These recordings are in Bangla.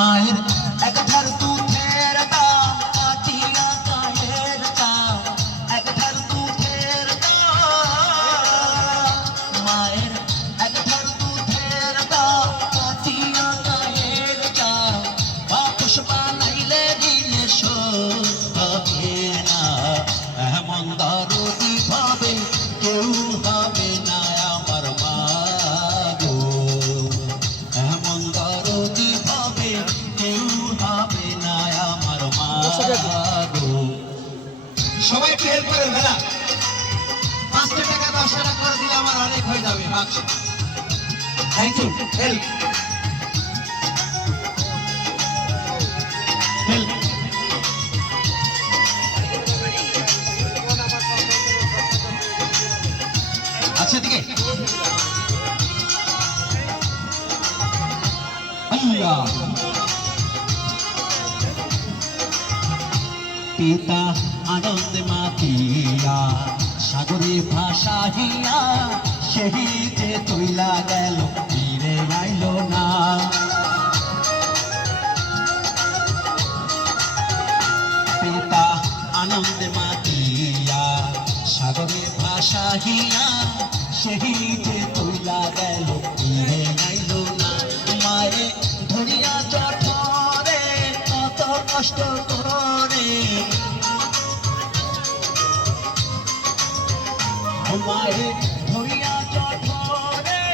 মায়ের এক ধার দুধের দাম কাটিয়া গায়ের চাম, এক ধার দুধের দাম, মায়ের এক ধার দুধের দাম কাটিয়া গায়ের চাম, বাপুস বানাইলে দিলে শোধ হবে না, এমন দরদি ভাবে কেউ হবে না আমার মা গো, এমন দরদি ভাবে কেউ হবে না আমার মা গো। সবাই একটু হেল্প করেন দাদা, 5 টাকা 10 টাকা করে দিলে আমার অনেক হয়ে যাবে। Thank you. হেল্প হেল্প আচ্ছা দিকে পিতা আনন্দ মাতিয়া সাগরে ভাসাহিয়া সেই যে তৈলা গেল ফিরে আইল না, পিতা আনন্দ মাতিয়া সাগরে ভাসাহিয়া সেই যে তৈলা গেল ফিরে আইল না, মায়ে ধরিয়া জঠরে কত কষ্ট করে, মায়ে ধরিয়া জঠরে,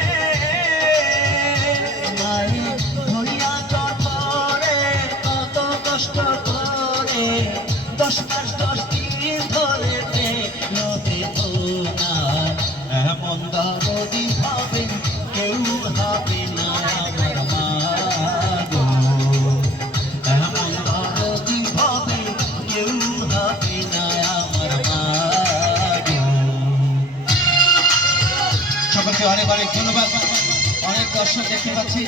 মায়ে ধরিয়া জঠরে কত কষ্ট করে, 10 মাস 10 দিন ধরে নদী তো না, এমন দরদি হবে কেউ হবে না আমার মা গো, এমন দরদি হবে কেউ হবে না আমার মা গো। সকলকে অনেক অনেক ধন্যবাদ। অনেক দর্শক দেখতে পাচ্ছি।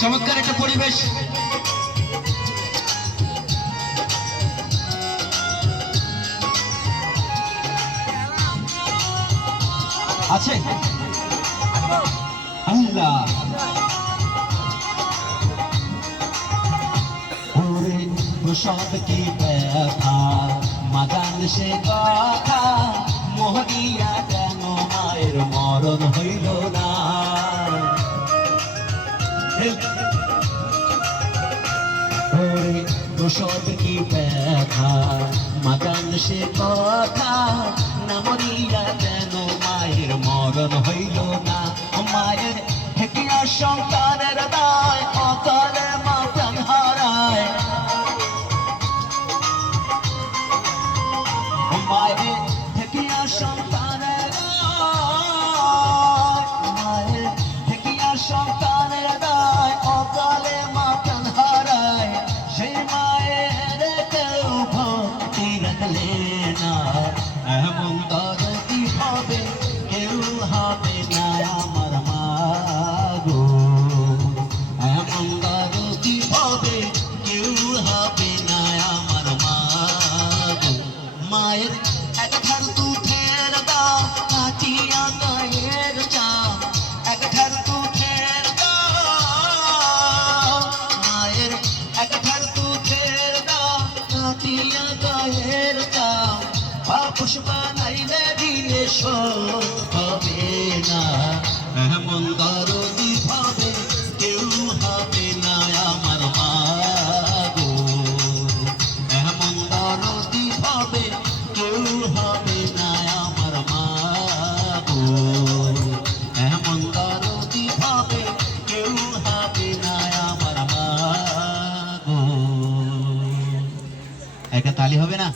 চমৎকার একটা পরিবেশ। আছে আল্লাহ ওরে সব কি ব্যথা মাগান সে কথা, মোহরিয়া কেন মায়ের মরণ হইল না, ওরে সব কি ব্যথা মাগান সে কথা, না মরিয়া কেন মায়ের মরণ হইল না, মায়ের হেকিয়া সন্তানের দায় অকালে মা প্রাণ হারায়, মায়ের হেকিয়া সন্তানের দায়, মায়ের হেকিয়া সন্তানের দায় অকালে মা প্রাণ হারায়, সেই মায়ের কেউ ভক্তি রাখলে না, এমন দরদি হবে কেউ হবে না আমার মা গো, এমন দরদি হবে কেউ হবে না আমার মা গো। মায়ের এক ধার দুধের দাম কাটিয়া গায়ের চাম, এক ধার দুধের দাম, মায়ের এক ধার দুধের দাম কাটিয়া গায়ের চাম, বাপুস বানাইলে দিলে শোধ হবে না, এমন দরদি ভাবে কেউ হবে না আমার মা গো, এমন দরদি ভাবে কেউ হবে না আমার মা গো, এমন দরদি ভাবে কেউ হবে না আমার মা গো। একটা তালি হবে না?